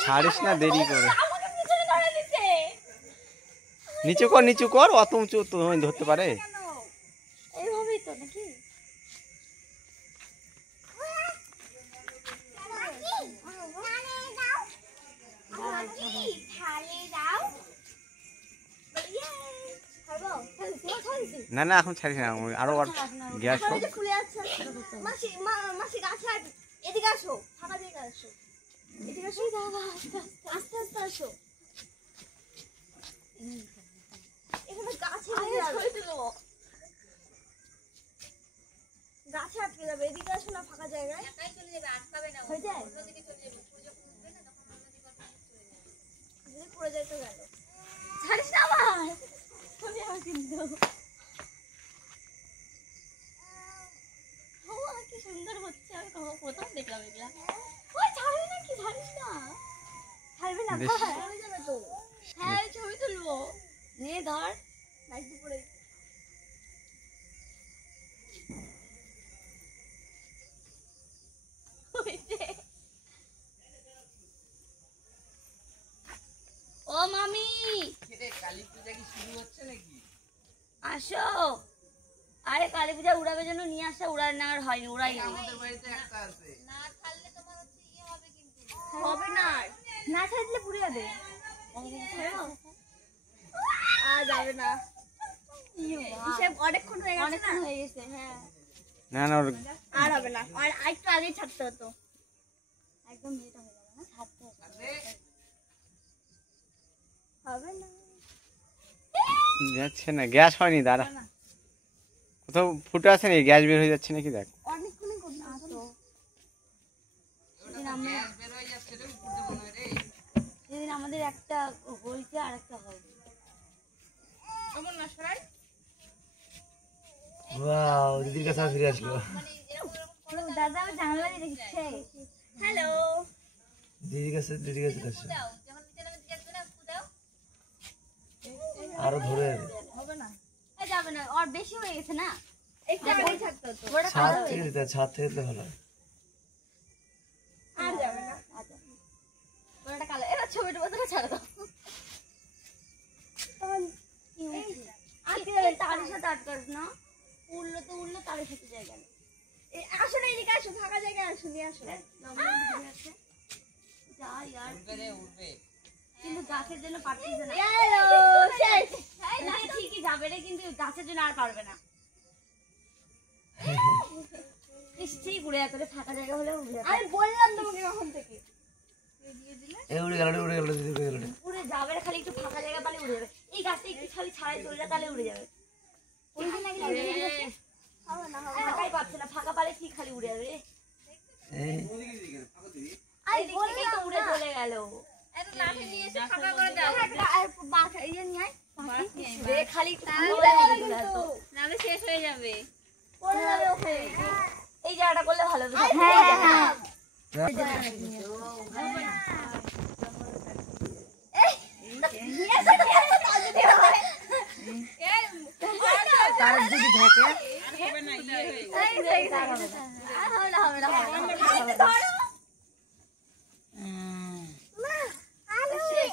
ছাড়িস না দেরি করে নিচু কর অত উঁচু তো ধরতে পারে এইভাবেই তো নাকি না না এখন ছাড়িস না আরো গ্যাস এদিকে আসো ফাঁকা জায়গা আসো এদিকে আসো আস্তে আস্তে আসো এখানে গাছে গাছে আটকে যাবে এদিকে আসো না ফাঁকা জায়গায় চলে যাবে আটকাবে না হয়ে যায় ওদিকে চলে যাবে সূর্য ফুটবে না তখন অন্যদিকে যদি পড়ে যায় তো গেল ছাড়িস না আবার তুমি আমার কিন্তু কি সুন্দর হচ্ছে আমি প্রথম দেখলাম এগুলা ওই ছাড়বি না কি ছাড়িস না ছাড়বি না হয়ে যাবে তো হ্যাঁ ছবি তুলবো নিয়ে ধর লাইট পড়ে ও মামি কালী পূজা কি শুরু হচ্ছে নাকি আসো আরে কালী পূজা উড়াবে জন্য নিয়ে আসা উড়ার না আর হয়নি উড়াই আমাদের বাড়িতে একটা আছে না ছাড়লে তোমার হচ্ছে ইয়ে হবে কিন্তু হবে না না ছাড়লে পুড়ে যাবে আর যাবে না হিসেব অনেকক্ষণ হয়ে গেছে হ্যাঁ না না আর হবে না আর একটু আগে ছাড়তে হতো একদম এটা হয়ে যাবে না ছাড়তে হবে না যাচ্ছে না গ্যাস হয়নি দাঁড়া কোথাও ফুটে আছে নাকি গ্যাস বের হয়ে যাচ্ছে নাকি দেখ অনেকক্ষণ করতে আসো গ্যাস বের হয়ে যাচ্ছে রে উপরে মনে হয় রে সেদিন আমাদের একটা হয়েছে আর একটা হয়নি কেমন না সরাই ওয়াও দিদির কাছে ফিরে আসলো দাদা আমার জানালা দিয়ে দেখছে হ্যালো দিদির কাছে আসছে আরো ধরে হবে না যাবে না আর বেশি হয়ে গেছে না ছাদ থেকে তো ভালো আর যাবে না ওটা কালো এবার ছবিটা বদলে ছাড়া দাও তারের সাথে আটকাস না উড়লো তারের সাথে জায়গা নেই আসো না এদিকে আসো ফাঁকা জায়গায় আসো নিয়ে আসো যা ইয়ার উঠবে কিন্তু গাছের জন্য পারতেছে না ঠিকই যাবে রে কিন্তু গাছের জন্য আর পারবে না ঠিক উড়ে যাবে ফাঁকা জায়গা হলে আমি বললাম তোমাকে কখন থেকে উড়ে যাবে খালি একটু ফাঁকা জায়গা পালে উড়ে যাবে এই গাছটা একটু খালি ছাড়াই চলে যায় তাহলে উড়ে যাবে ফাঁকাই পাচ্ছে না ফাঁকা পালে ঠিক খালি উড়ে যাবে উড়ে চলে গেল শেষ হয়ে যাবে এই জায়গাটা করলে ভালো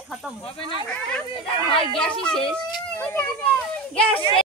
খতম হবে না গ্যাসই শেষ গ্যাস